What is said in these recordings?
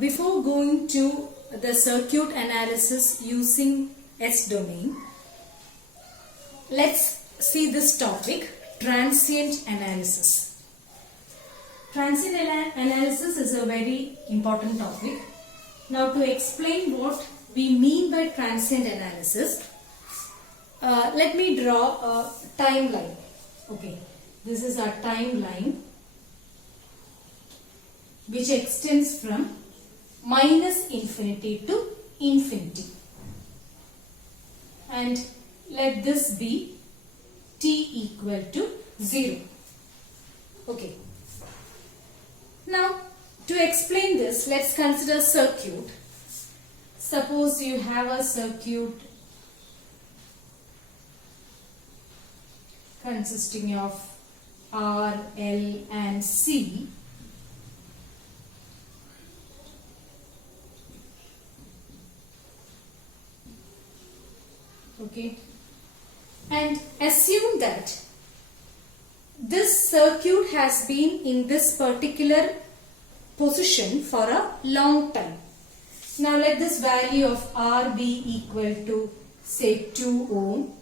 Before going to the circuit analysis using S-domain, let's see this topic, transient analysis. Transient analysis is a very important topic. Now, to explain what we mean by transient analysis, let me draw a timeline. Okay, this is our timeline which extends from minus infinity to infinity, and let this be t equal to 0. Okay. Now, to explain this, let's consider circuit. Suppose you have a circuit consisting of R, L and C. Okay, and assume that this circuit has been in this particular position for a long time. Now let this value of R be equal to, say, 2 ohm.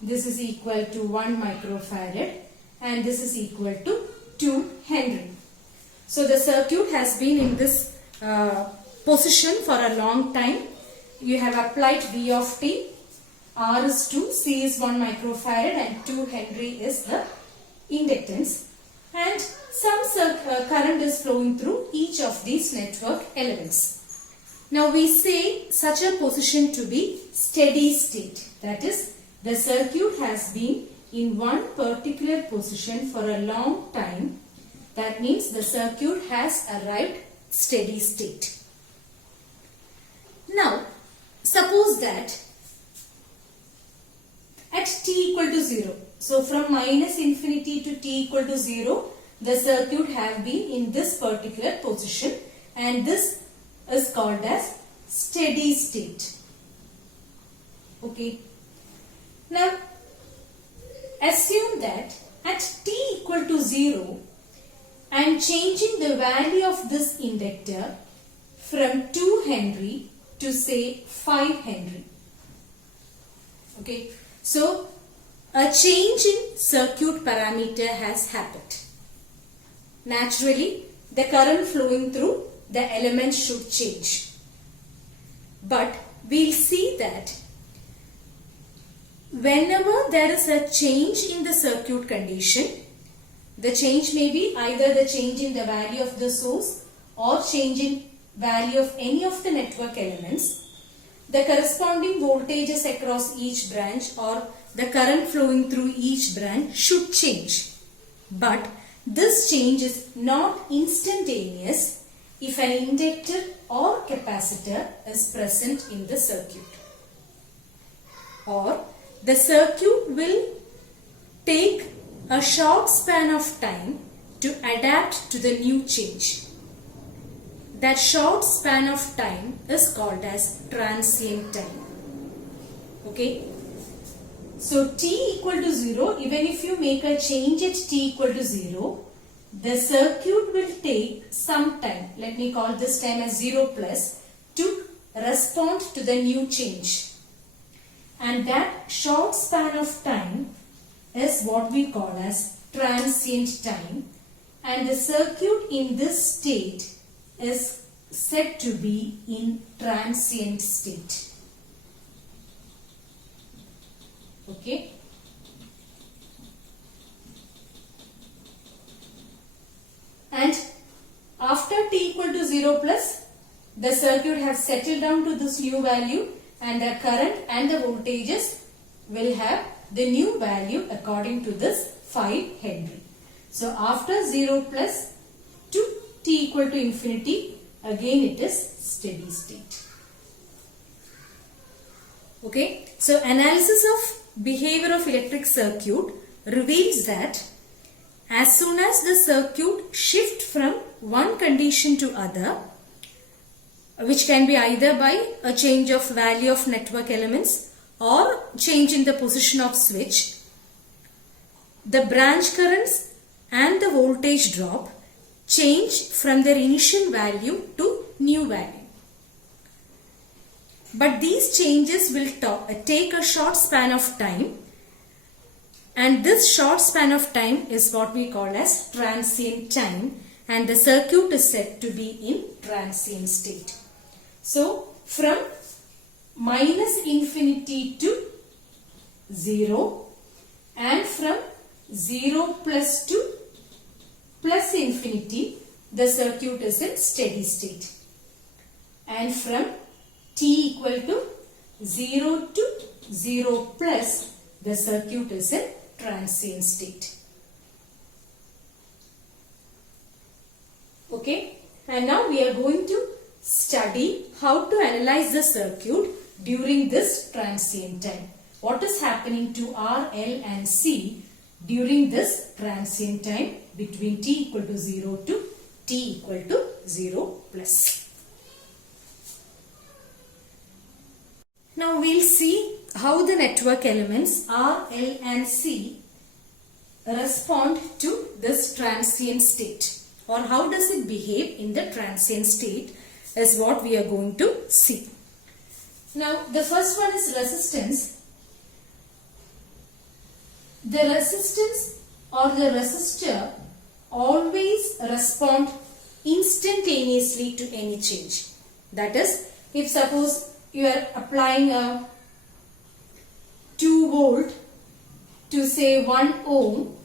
This is equal to 1 microfarad and this is equal to 2 Henry. So the circuit has been in this position for a long time. You have applied V of t. R is 2, C is 1 microfarad and 2 Henry is the inductance, and some current is flowing through each of these network elements. Now we say such a position to be steady state, that is, the circuit has been in one particular position for a long time. That means the circuit has arrived steady state. Now suppose that at t equal to 0, so from minus infinity to t equal to 0, the circuit have been in this particular position, and this is called as steady state. Okay. Now assume that at t equal to 0, I am changing the value of this inductor from 2 Henry to, say, 5 Henry. Okay. So a change in circuit parameter has happened. Naturally, the current flowing through the elements should change. But we'll see that whenever there is a change in the circuit condition, the change may be either the change in the value of the source or change in value of any of the network elements, the corresponding voltages across each branch or the current flowing through each branch should change. But this change is not instantaneous if an inductor or capacitor is present in the circuit. Or the circuit will take a short span of time to adapt to the new change. That short span of time is called as transient time. Okay. So t equal to 0, even if you make a change at t equal to 0, the circuit will take some time, let me call this time as 0 plus, to respond to the new change. And that short span of time is what we call as transient time, and the circuit in this state is said to be in transient state. Okay. And after t equal to 0 plus, the circuit has settled down to this new value, and the current and the voltages will have the new value according to this 5 Henry. So after 0 plus to t equal to infinity, again it is steady state. Okay. So analysis of behavior of electric circuit reveals that as soon as the circuit shift from one condition to other, which can be either by a change of value of network elements or change in the position of switch, the branch currents and the voltage drop change from their initial value to new value. But these changes will take a short span of time, and this short span of time is what we call as transient time, and the circuit is said to be in transient state. So from minus infinity to 0 and from 0 plus to plus infinity, the circuit is in steady state. And from t equal to 0 to 0 plus, the circuit is in transient state. Okay, and now we are going to study how to analyze the circuit during this transient time. What is happening to R, L and C during this transient time between t equal to 0 to t equal to 0 plus. Now we'll see how the network elements R, L and C respond to this transient state, or how does it behave in the transient state is what we are going to see. Now the first one is resistance. The resistance or the resistor always respond instantaneously to any change. That is, if suppose you are applying a 2 volt to say 1 ohm,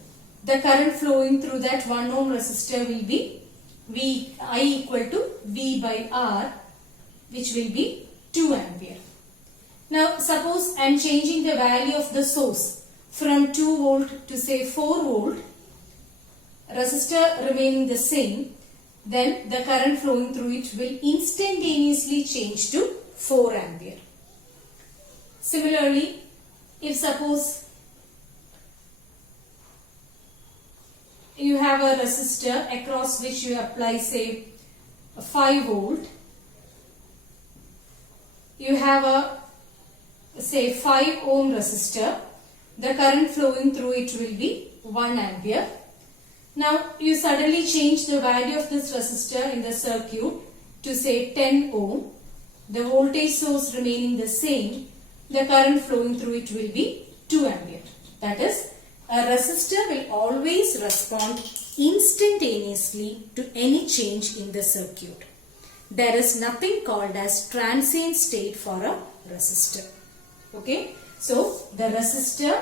the current flowing through that 1 ohm resistor will be I equal to V by R, which will be 2 ampere. Now suppose I am changing the value of the source from 2 volt to say 4 volt, resistor remaining the same, then the current flowing through it will instantaneously change to 4 ampere. Similarly, if suppose you have a resistor across which you apply say 5 volt, you have a say 5 ohm resistor, the current flowing through it will be 1 ampere. Now you suddenly change the value of this resistor in the circuit to say 10 ohm, the voltage source remaining the same, the current flowing through it will be 2 ampere. That is, a resistor will always respond instantaneously to any change in the circuit. There is nothing called as transient state for a resistor. Okay, so the resistor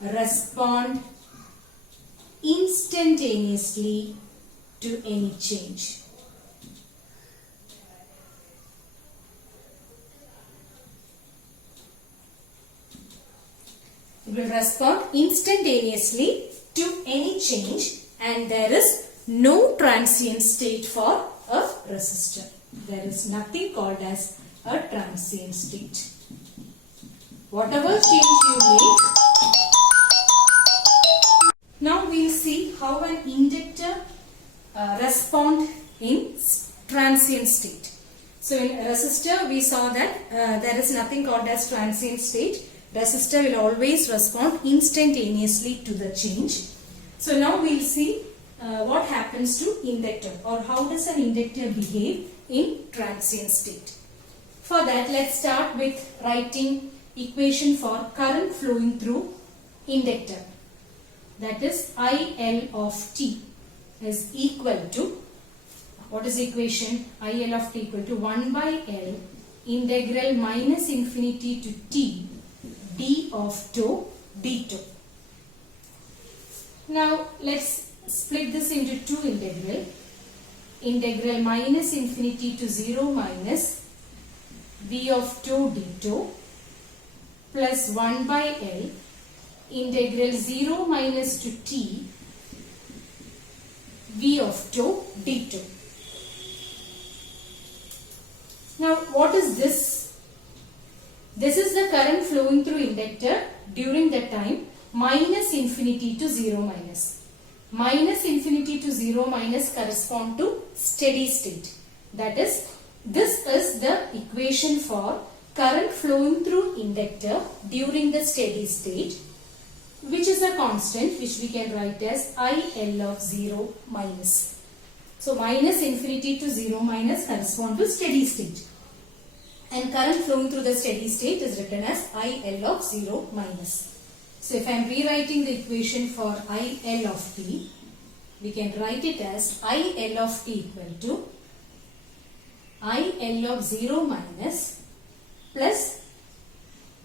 respond instantaneously to any change. It will respond instantaneously to any change, and there is no transient state for a resistor. There is nothing called as a transient state. Whatever change you make. Now we will see how an inductor respond in transient state. So in resistor we saw that there is nothing called as transient state. Resistor will always respond instantaneously to the change. So now we will see what happens to inductor, or how does an inductor behave in transient state. For that, let's start with writing equation for current flowing through inductor. That is IL of t is equal to, what is the equation? IL of t equal to 1 by L integral minus infinity to t d of tau dt. Now let's split this into two integral. Integral minus infinity to 0 minus v of tau dt plus 1 by L integral 0 minus to t v of tau dt. Now what is this? This is the current flowing through inductor during the time minus infinity to 0 minus. Minus infinity to 0 minus correspond to steady state. That is, this is the equation for current flowing through inductor during the steady state. which is a constant which we can write as IL of 0 minus. So minus infinity to 0 minus correspond to steady state. And current flowing through the steady state is written as IL of 0 minus. So if I am rewriting the equation for IL of t, we can write it as IL of t equal to IL of 0 minus plus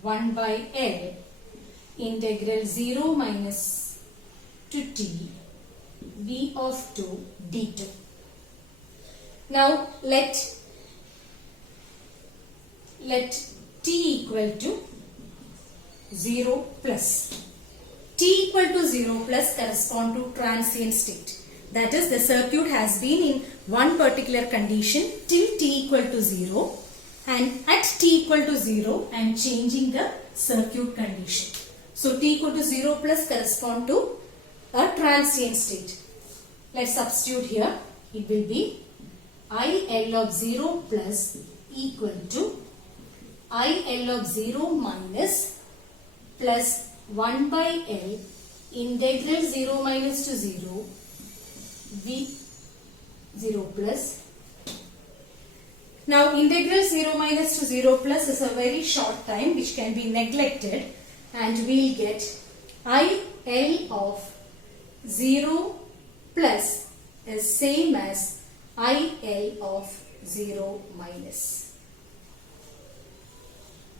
1 by L integral 0 minus to t v of 2 d2. Now let t equal to 0 plus. T equal to 0 plus correspond to transient state. That is, the circuit has been in one particular condition till t equal to 0, and at t equal to 0 I am changing the circuit condition. So t equal to 0 plus correspond to a transient state. Let's substitute here. It will be IL of 0 plus equal to IL of 0 minus plus 1 by L integral 0 minus to 0 v 0 plus. Now integral 0 minus to 0 plus is a very short time which can be neglected, and we will get IL of 0 plus is same as IL of 0 minus.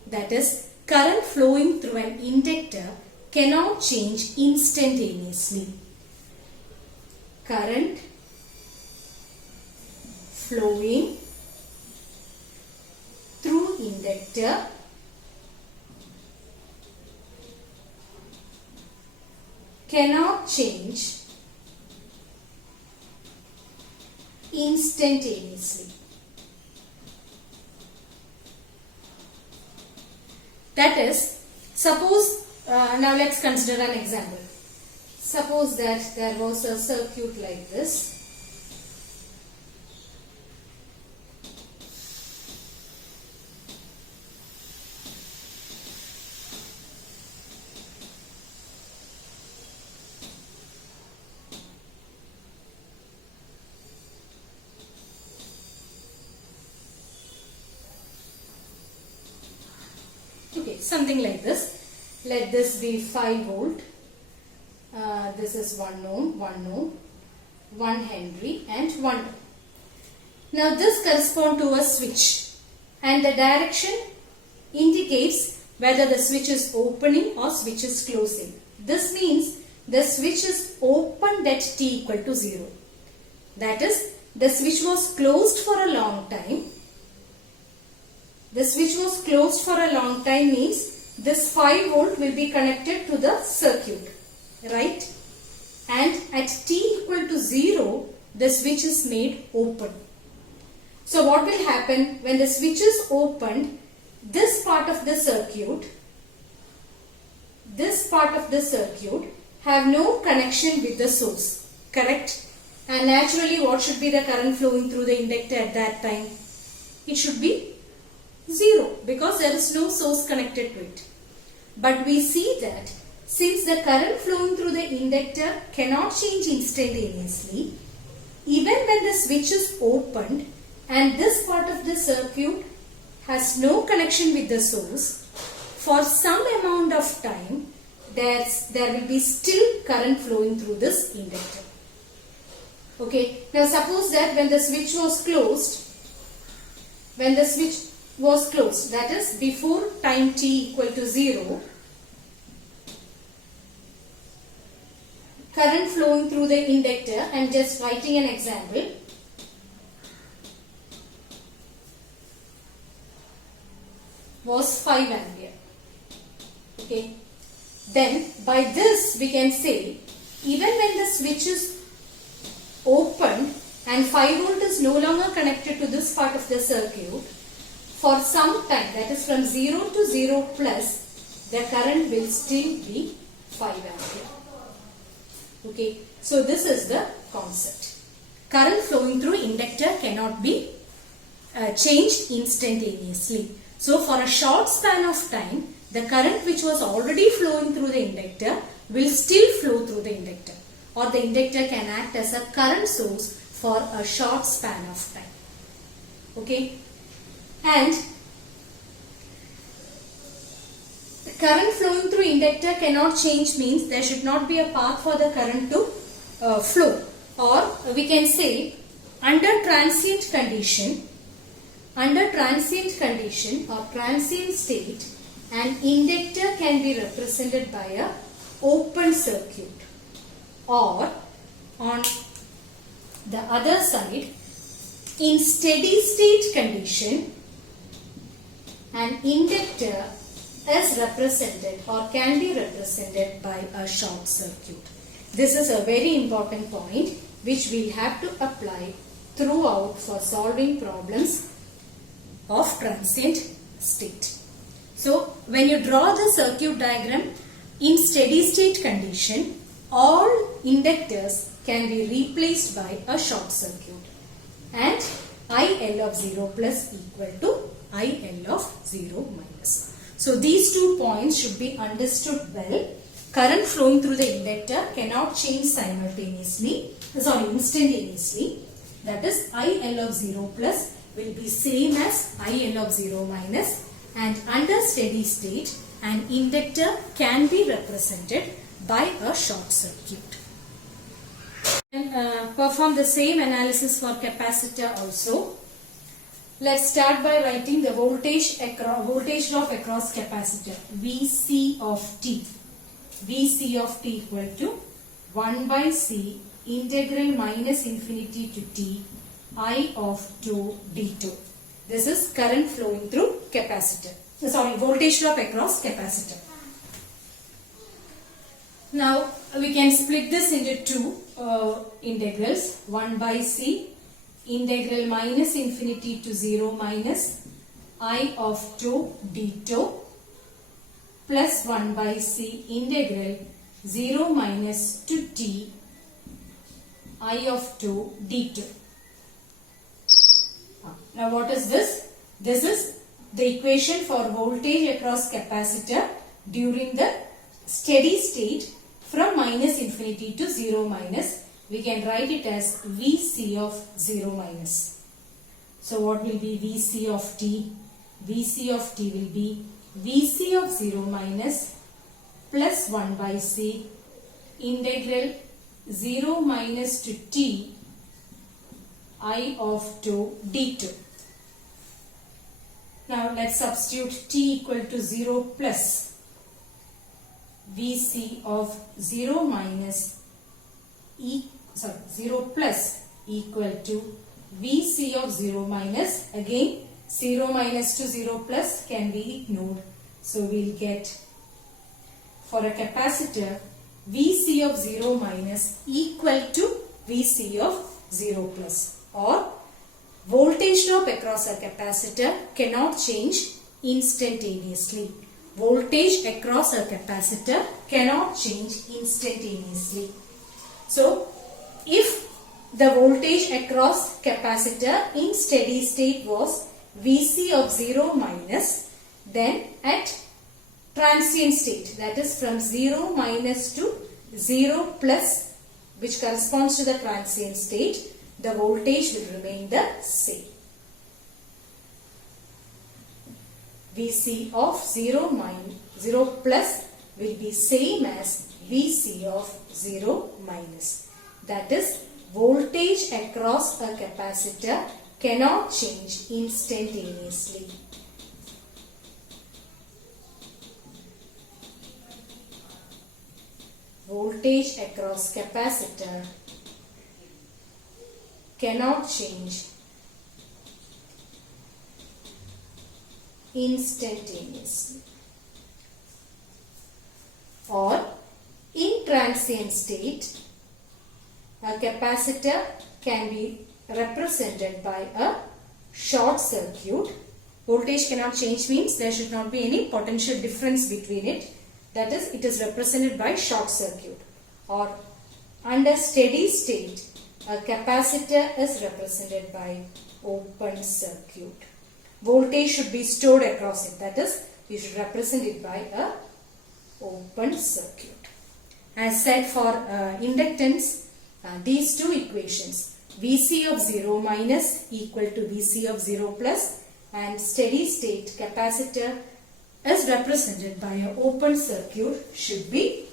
That is, current flowing through an inductor cannot change instantaneously. Current flowing through inductor cannot change instantaneously. That is, suppose, now let's consider an example. Suppose that there was a circuit like this. Okay, something like this. Let this be 5 volt. This is 1 ohm, 1 Henry and 1 ohm. Now this corresponds to a switch, and the direction indicates whether the switch is opening or switch is closing. This means the switch is opened at t equal to 0. That is, the switch was closed for a long time. The switch was closed for a long time means this 5 volt will be connected to the circuit, right? And at t equal to 0, the switch is made open. So what will happen when the switch is opened? This part of the circuit have no connection with the source, correct? And naturally, what should be the current flowing through the inductor at that time? It should be 0, because there is no source connected to it. But we see that since the current flowing through the inductor cannot change instantaneously, even when the switch is opened and this part of the circuit has no connection with the source, for some amount of time there will be still current flowing through this inductor. Okay, now suppose that when the switch was closed, that is before time t equal to 0, current flowing through the inductor, I am just writing an example. Was 5 ampere. Okay. Then by this we can say, even when the switch is opened and 5 volt is no longer connected to this part of the circuit, for some time, that is from 0 to 0 plus, the current will still be 5 ampere. Okay, so this is the concept. Current flowing through inductor cannot be changed instantaneously. So for a short span of time, the current which was already flowing through the inductor will still flow through the inductor, or the inductor can act as a current source for a short span of time. Okay, and the current flowing through inductor cannot change means there should not be a path for the current to flow, or we can say under transient condition or transient state, an inductor can be represented by a open circuit, or on the other side, in steady state condition, an inductor is represented or can be represented by a short circuit. This is a very important point which we have to apply throughout for solving problems of transient state. So when you draw the circuit diagram, in steady state condition, all inductors can be replaced by a short circuit, and IL of 0 plus equal to IL of 0 minus. So these 2 points should be understood well. Current flowing through the inductor cannot change instantaneously. That is, IL of 0 plus will be same as IL of 0 minus, and under steady state, an inductor can be represented by a short circuit. And perform the same analysis for capacitor also. Let's start by writing the voltage drop across capacitor, VC of t. VC of t equal to 1 by C integral minus infinity to t I of 2 d2. This is current flowing through capacitor. Voltage drop across capacitor. Now we can split this into 2 integrals. 1 by C integral minus infinity to 0 minus I of 2 d2 plus 1 by C integral 0 minus to t I of 2 d2. Now what is this? This is the equation for voltage across capacitor during the steady state from minus infinity to 0 minus. We can write it as VC of 0 minus. So what will be VC of t? VC of t will be VC of 0 minus plus 1 by C integral 0 minus to t I of 2 d2. Now let's substitute t equal to 0 plus VC of 0 minus 0 plus equal to VC of 0 minus. Again 0 minus to 0 plus can be ignored. So we'll get for a capacitor VC of 0 minus equal to VC of 0 plus, or voltage drop across a capacitor cannot change instantaneously. Voltage across a capacitor cannot change instantaneously. So if the voltage across capacitor in steady state was VC of 0 minus, then at transient state, that is from 0 minus to 0 plus, which corresponds to the transient state, the voltage will remain the same. VC of 0 plus will be same as VC of 0 minus. That is, voltage across a capacitor cannot change instantaneously. Voltage across capacitor cannot change instantaneously. Or in transient state, a capacitor can be represented by a short circuit. Voltage cannot change means there should not be any potential difference between it. That is, it is represented by short circuit. Or under steady state, a capacitor is represented by open circuit. Voltage should be stored across it. That is, we should represent it by a open circuit. as said for inductance, these two equations, Vc of 0 minus equal to Vc of 0 plus, and steady state capacitor is represented by an open circuit should be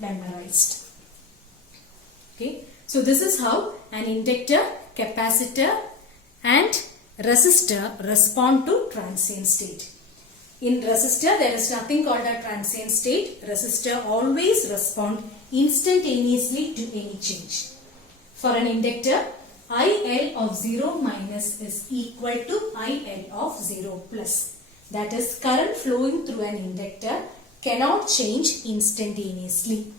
memorized. Okay, so this is how an inductor, capacitor and resistor respond to transient state. In resistor, there is nothing called a transient state. Resistor always respond instantaneously to any change. For an inductor, IL of 0 minus is equal to IL of 0 plus. That is, current flowing through an inductor cannot change instantaneously.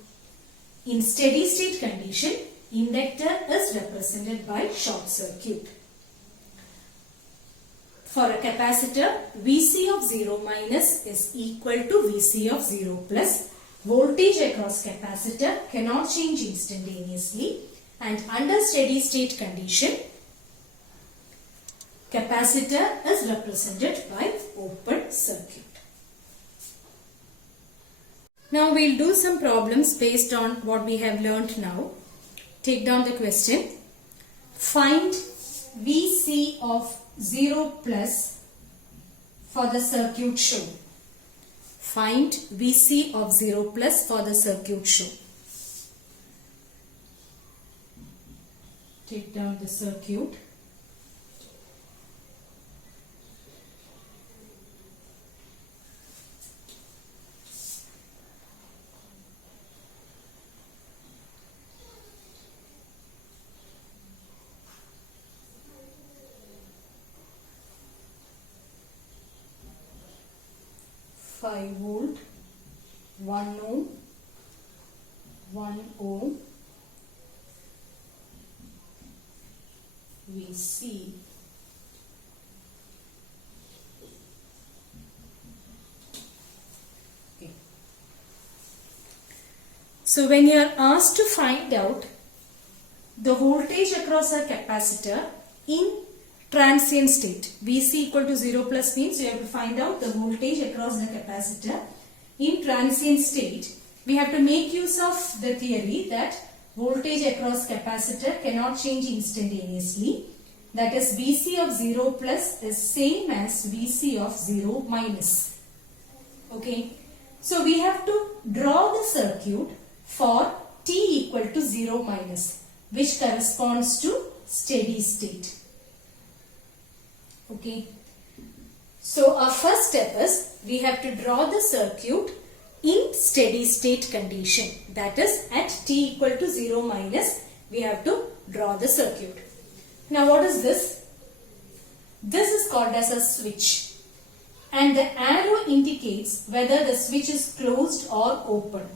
In steady state condition, inductor is represented by short circuit. For a capacitor, Vc of 0 minus is equal to Vc of 0 plus. Voltage across capacitor cannot change instantaneously, and under steady state condition, capacitor is represented by open circuit. Now we'll do some problems based on what we have learnt now. Take down the question. Find Vc of 0 plus for the circuit shown. Find Vc of 0 plus for the circuit shown. Take down the circuit. Five volt, 1 ohm, 1 ohm, Vc. Okay. So when you are asked to find out the voltage across a capacitor in transient state, Vc equal to 0 plus means you have to find out the voltage across the capacitor in transient state. We have to make use of the theory that voltage across capacitor cannot change instantaneously. That is, Vc of 0 plus is same as Vc of 0 minus. Okay. So we have to draw the circuit for t equal to 0 minus, which corresponds to steady state. Okay. So our first step is we have to draw the circuit in steady state condition. That is, at t equal to 0 minus, we have to draw the circuit. Now what is this? This is called as a switch, and the arrow indicates whether the switch is closed or open.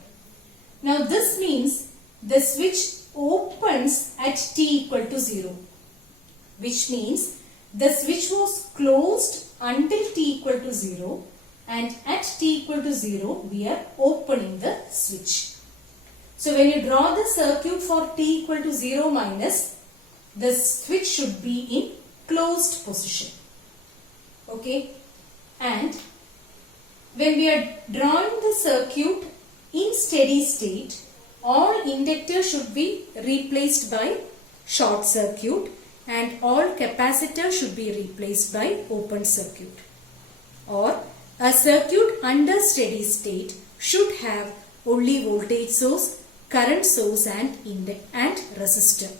Now this means the switch opens at t equal to 0, which means the switch was closed until t equal to 0, and at t equal to 0 we are opening the switch. So when you draw the circuit for t equal to 0 minus, the switch should be in closed position. Okay, and when we are drawing the circuit in steady state, all inductors should be replaced by short circuit and all capacitor should be replaced by open circuit. Or a circuit under steady state should have only voltage source, current source and resistor.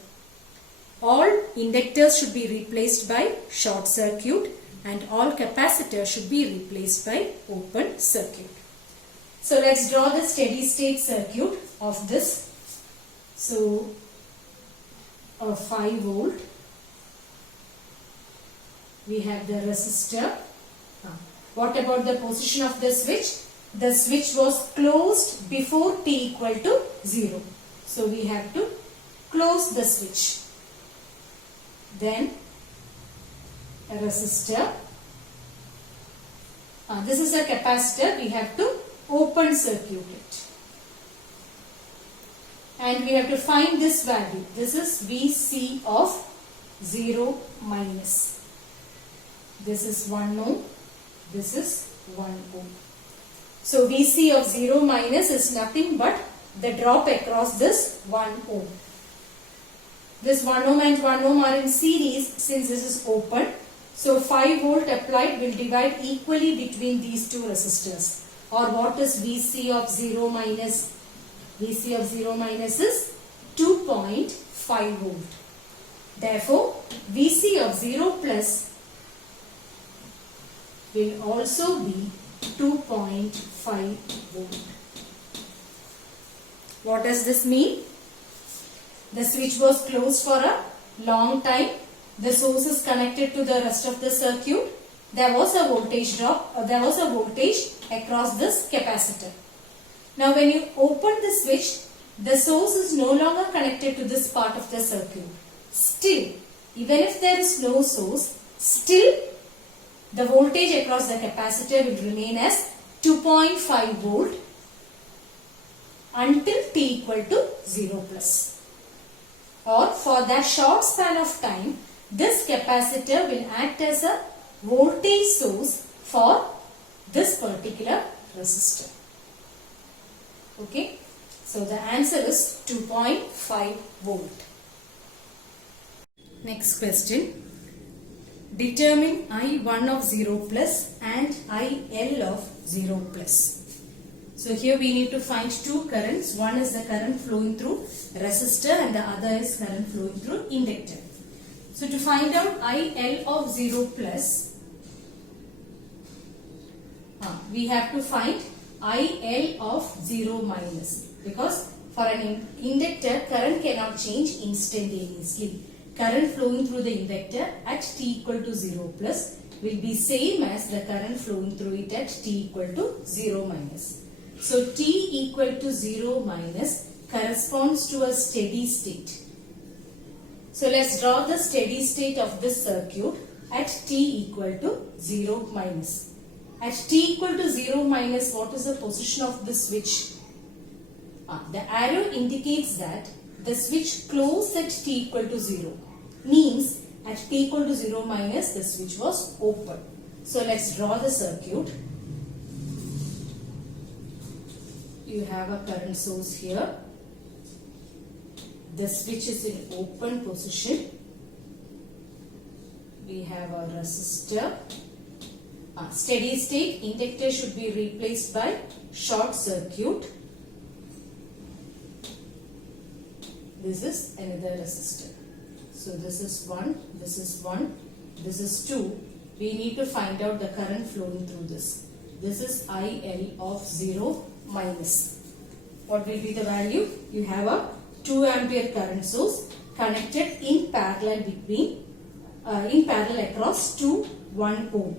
All inductors should be replaced by short circuit and all capacitors should be replaced by open circuit. So let's draw the steady state circuit of this. So a 5 volt. We have the resistor. What about the position of the switch? The switch was closed before t equal to 0. So we have to close the switch. Then a resistor. This is a capacitor. We have to open circuit it. And we have to find this value. This is Vc of 0 minus. This is 1 ohm. This is 1 ohm. So Vc of 0 minus is nothing but the drop across this 1 ohm. This 1 ohm and 1 ohm are in series since this is open. So 5 volt applied will divide equally between these two resistors. Or what is VC of 0 minus? VC of 0 minus is 2.5 volt. Therefore, VC of 0 plus will also be 2.5 volt. What does this mean? The switch was closed for a long time. The source is connected to the rest of the circuit. There was a voltage drop, there was a voltage across this capacitor. Now when you open the switch, the source is no longer connected to this part of the circuit. Still, even if there is no source, still the voltage across the capacitor will remain as 2.5 volt until t equal to 0 plus. Or for that short span of time, this capacitor will act as a voltage source for this particular resistor. Okay, so the answer is 2.5 volt. Next question. Determine I1 of 0 plus and IL of 0 plus. So here we need to find two currents. One is the current flowing through resistor and the other is current flowing through inductor. So to find out IL of 0 plus, we have to find IL of 0 minus, because for an inductor current cannot change instantaneously. Current flowing through the inductor at t equal to 0 plus will be same as the current flowing through it at t equal to 0 minus. So t equal to 0 minus corresponds to a steady state. So let's draw the steady state of this circuit at t equal to 0 minus. At t equal to 0 minus, what is the position of the switch? The arrow indicates that the switch closed at t equal to 0. Means at t equal to 0 minus, the switch was open. So let's draw the circuit. You have a current source here. The switch is in open position. We have a resistor. Steady state, inductor should be replaced by short circuit. This is another resistor. So this is 1, this is 1, this is 2. We need to find out the current flowing through this. This is IL of 0 minus. What will be the value? You have a 2 ampere current source connected in parallel across to 1 ohm.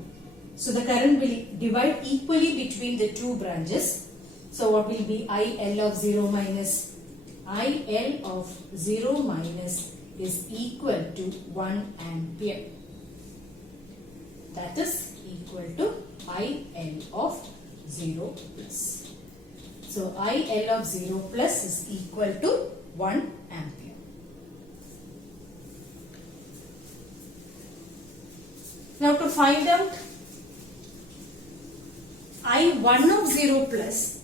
So the current will divide equally between the two branches. So what will be IL of 0 minus? IL of 0 minus is equal to 1 ampere. That is equal to IL of 0 plus. So IL of 0 plus is equal to 1 ampere. Now to find out I1 of 0 plus,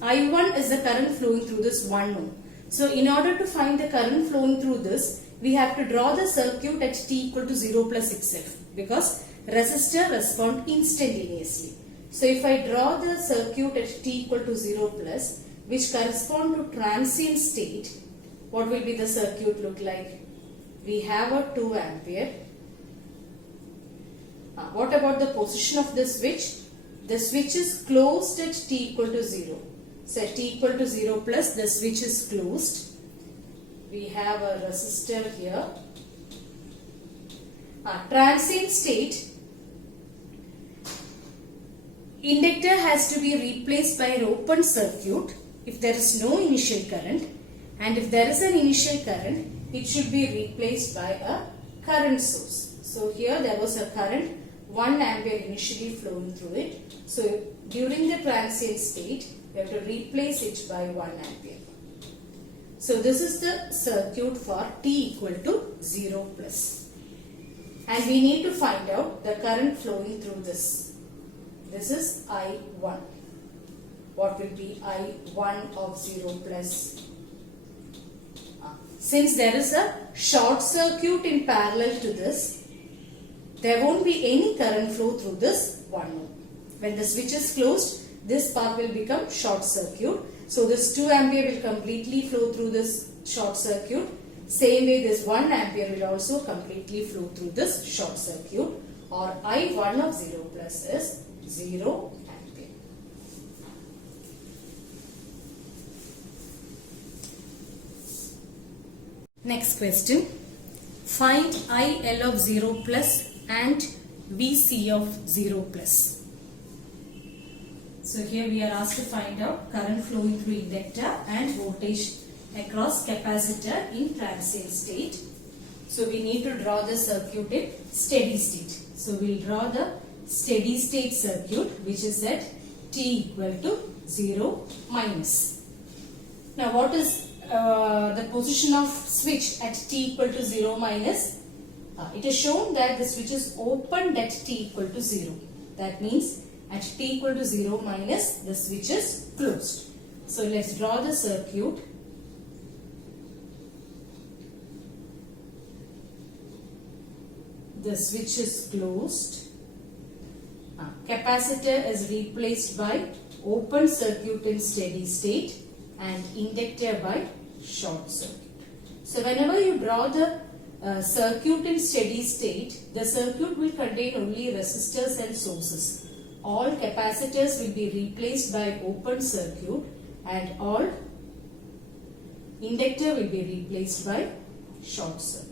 I1 is the current flowing through this 1 ohm. So in order to find the current flowing through this, we have to draw the circuit at t equal to 0 plus itself, because resistor respond instantaneously. So if I draw the circuit at t equal to 0 plus, which correspond to transient state, what will be the circuit look like? We have a 2 ampere. What about the position of the switch? The switch is closed at t equal to 0. So at t equal to 0 plus, the switch is closed. We have a resistor here. Transient state, inductor has to be replaced by an open circuit if there is no initial current, and if there is an initial current, it should be replaced by a current source. So here there was a current 1 ampere initially flowing through it. So during the transient state, we have to replace it by 1 ampere. So this is the circuit for t equal to 0 plus. And we need to find out the current flowing through this. This is I1. what will be I1 of 0 plus. Since there is a short circuit in parallel to this, there won't be any current flow through this 1 ohm. When the switch is closed, this part will become short circuit. So this 2 ampere will completely flow through this short circuit. Same way this 1 ampere will also completely flow through this short circuit, or I1 of 0 plus is 0 ampere. Next question. Find IL of 0 plus and VC of 0 plus. So here we are asked to find out current flowing through inductor and voltage across capacitor in transient state. So we need to draw the circuit in steady state. So we will draw the steady state circuit, which is at t equal to 0 minus. Now what is the position of switch at t equal to 0 minus? It is shown that the switch is opened at t equal to 0. That means at t equal to 0 minus, the switch is closed. So let's draw the circuit. The switch is closed. Capacitor is replaced by open circuit in steady state and inductor by short circuit. So whenever you draw the circuit in steady state, the circuit will contain only resistors and sources. All capacitors will be replaced by open circuit and all inductor will be replaced by short circuit.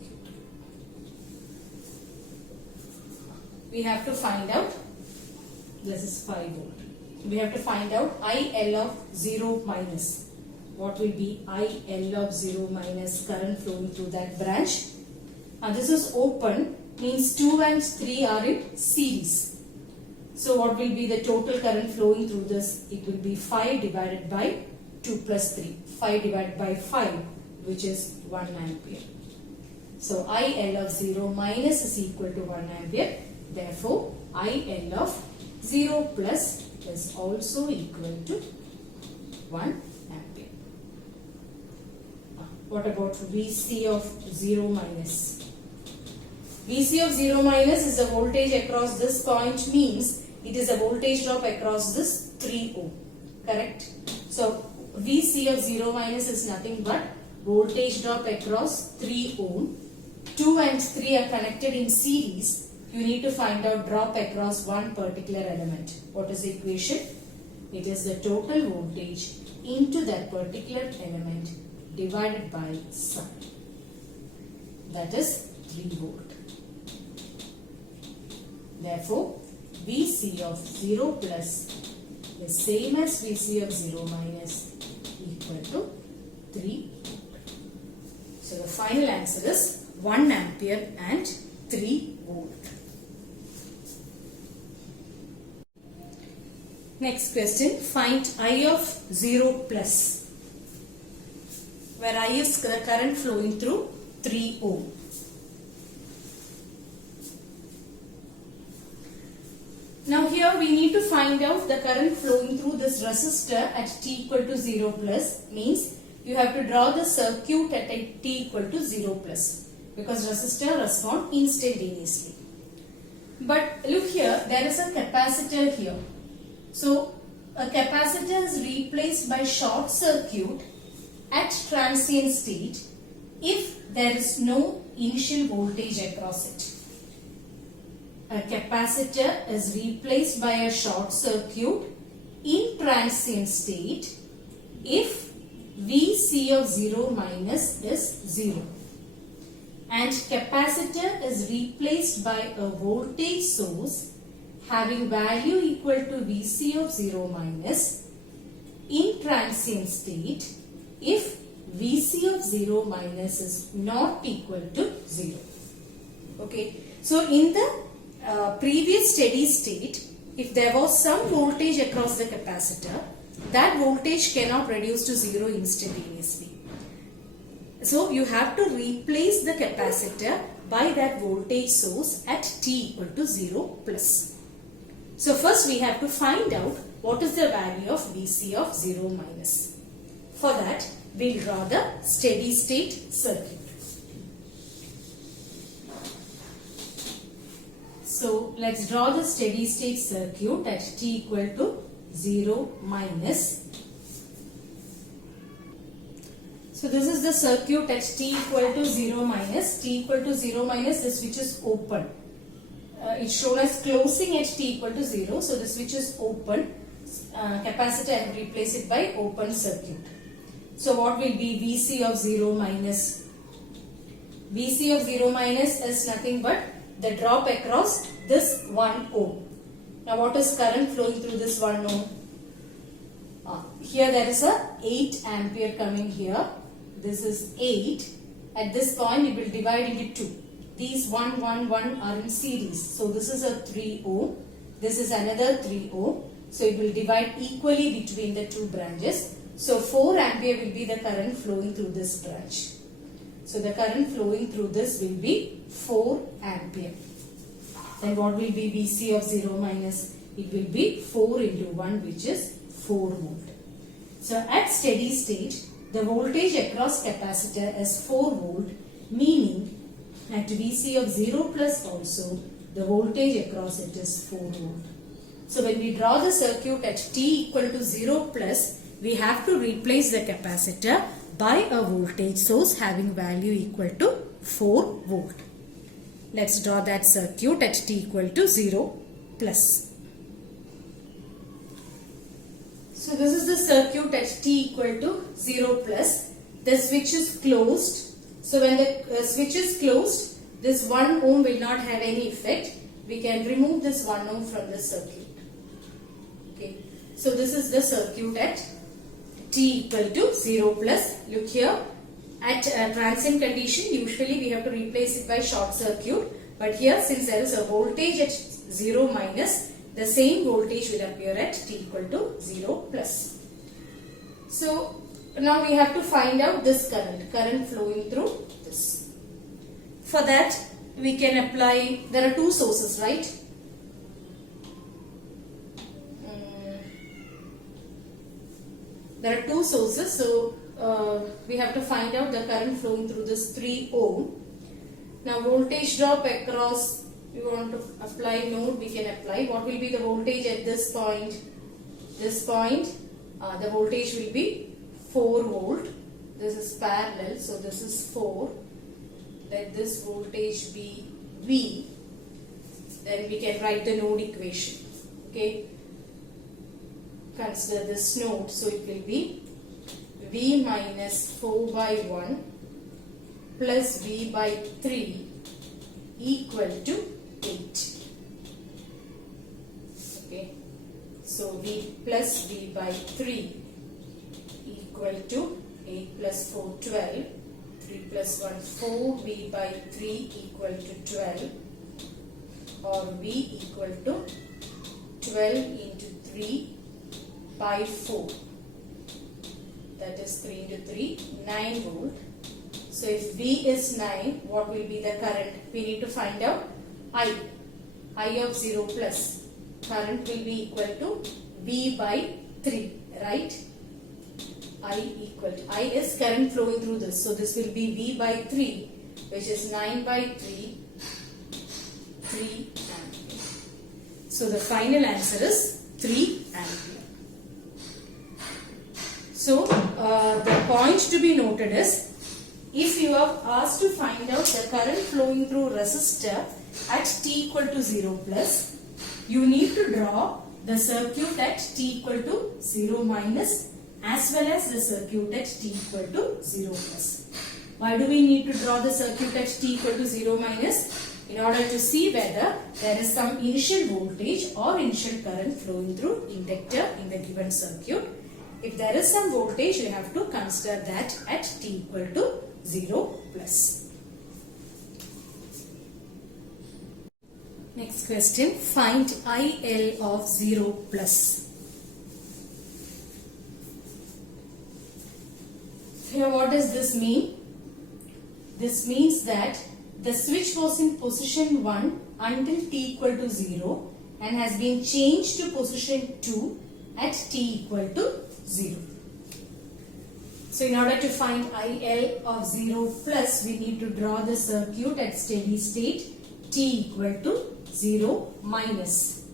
We have to find out, this is 5 volt. We have to find out IL of 0 minus. What will be IL of 0 minus, current flowing through that branch? This is open, means 2 and 3 are in series. So what will be the total current flowing through this? It will be 5 divided by 2 plus 3. 5 divided by 5, which is 1 ampere. So IL of 0 minus is equal to 1 ampere. Therefore, IL of 0 plus is also equal to 1 ampere. What about VC of 0 minus? VC of 0 minus is the voltage across this point, means it is a voltage drop across this 3 ohm. Correct? So, VC of 0 minus is nothing but voltage drop across 3 ohm. 2 and 3 are connected in series. You need to find out drop across one particular element. What is the equation? It is the total voltage into that particular element divided by sum. That is 3 volt. Therefore, VC of 0 plus is same as VC of 0 minus equal to 3 volt. So the final answer is 1 ampere and 3 volt. Next question, find I of 0 plus, where I is the current flowing through 3 ohm. Now here we need to find out the current flowing through this resistor at t equal to 0 plus, means you have to draw the circuit at t equal to 0 plus, because resistor responds instantaneously. But look here, there is a capacitor here. So a capacitor is replaced by short circuit at transient state if there is no initial voltage across it. A capacitor is replaced by a short circuit in transient state if VC of 0 minus is 0. And capacitor is replaced by a voltage source having value equal to VC of 0 minus in transient state if VC of 0 minus is not equal to 0. Okay. So in the previous steady state, if there was some voltage across the capacitor, that voltage cannot reduce to 0 instantaneously. So you have to replace the capacitor by that voltage source at t equal to 0 plus. So first we have to find out what is the value of Vc of 0 minus. For that, we'll draw the steady state circuit. So let's draw the steady state circuit at t equal to 0 minus. So this is the circuit at t equal to 0 minus. T equal to 0 minus, the switch is open. It's shown as closing at t equal to 0. So the switch is open. Capacitor, I will replace it by open circuit. So what will be Vc of 0 minus? Vc of 0 minus is nothing but the drop across this 1 ohm. Now what is current flowing through this 1 ohm? Here there is a 8 ampere coming here. This is 8. At this point it will divide into 2. These 1, 1, 1 are in series. So this is a 3 ohm. This is another 3 ohm. So it will divide equally between the two branches. So 4 ampere will be the current flowing through this branch. So the current flowing through this will be 4 ampere. Then what will be Vc of 0 minus? It will be 4 into 1, which is 4 volt. So at steady state, the voltage across capacitor is 4 volt, meaning at Vc of 0 plus also, the voltage across it is 4 volt. So when we draw the circuit at t equal to 0 plus, we have to replace the capacitor by a voltage source having value equal to 4 volt. Let's draw that circuit at t equal to 0 plus. So this is the circuit at t equal to 0 plus. The switch is closed. So when the switch is closed, this 1 ohm will not have any effect. We can remove this 1 ohm from the circuit. Okay. So this is the circuit at t equal to 0 plus. Look here. At transient condition, usually we have to replace it by short circuit. But here, since there is a voltage at 0 minus, the same voltage will appear at t equal to 0 plus. So now we have to find out this current flowing through this. For that, we can apply, there are two sources, right? There are two sources, so we have to find out the current flowing through this 3 ohm. Now voltage drop across, we want to apply node, we can apply. What will be the voltage at this point? This point, the voltage will be 4 volt. This is parallel, so this is 4. Let this voltage be V. Then we can write the node equation. Okay. Consider this node, so it will be V minus 4 by 1 plus V by 3 equal to 8. Okay, so V plus V by 3 equal to 8 plus 4, 12. 3 plus 1, 4. V by 3 equal to 12, or V equal to 12 into 3 by 4. That is 3 into 3, 9 volt. So if V is 9, what will be the current? We need to find out I. I of 0 plus. Current will be equal to V by 3, right? I equal to, I is current flowing through this. So this will be V by 3, which is 9 by 3, 3 ampere. So the final answer is 3 ampere. So the point to be noted is, if you are asked to find out the current flowing through resistor at t equal to 0 plus, you need to draw the circuit at t equal to 0 minus as well as the circuit at t equal to 0 plus. Why do we need to draw the circuit at t equal to 0 minus? In order to see whether there is some initial voltage or initial current flowing through inductor in the given circuit. If there is some voltage, you have to consider that at t equal to 0 plus. Next question, find IL of 0 plus. Here what does this mean? This means that the switch was in position 1 until t equal to 0 and has been changed to position 2 at t equal to 0. So in order to find IL of 0 plus, we need to draw the circuit at steady state t equal to 0 minus.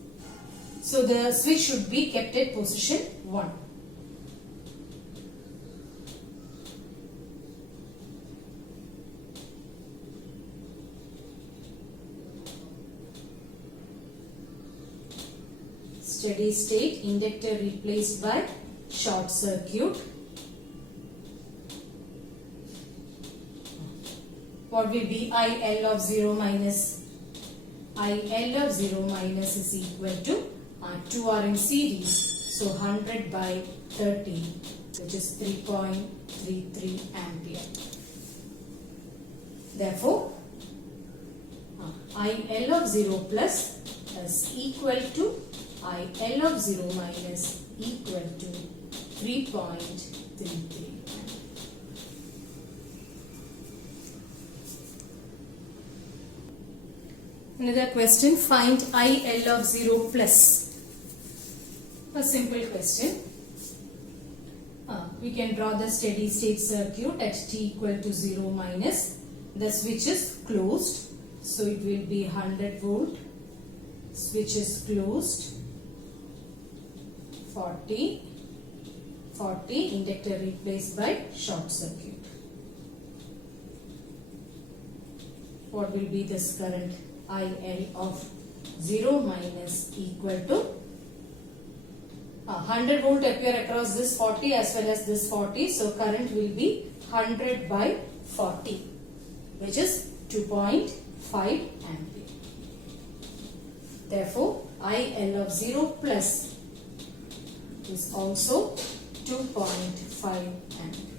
So the switch should be kept at position 1. Steady state, inductor replaced by short circuit. What will be IL of 0 minus? IL of 0 minus is equal to 2 are in series, so 100 by 30, which is 3.33 ampere. Therefore, IL of 0 plus is equal to IL of 0 minus equal to 3.33. Another question, find IL of 0 plus. A simple question. We can draw the steady state circuit at t equal to 0 minus. The switch is closed, so it will be 100 volt. Switch is closed. 40, inductor replaced by short circuit. What will be this current? IL of 0 minus equal to 100 volt appear across this 40 as well as this 40. So current will be 100 by 40, which is 2.5 ampere. Therefore, IL of 0 plus is also 2.5 ampere.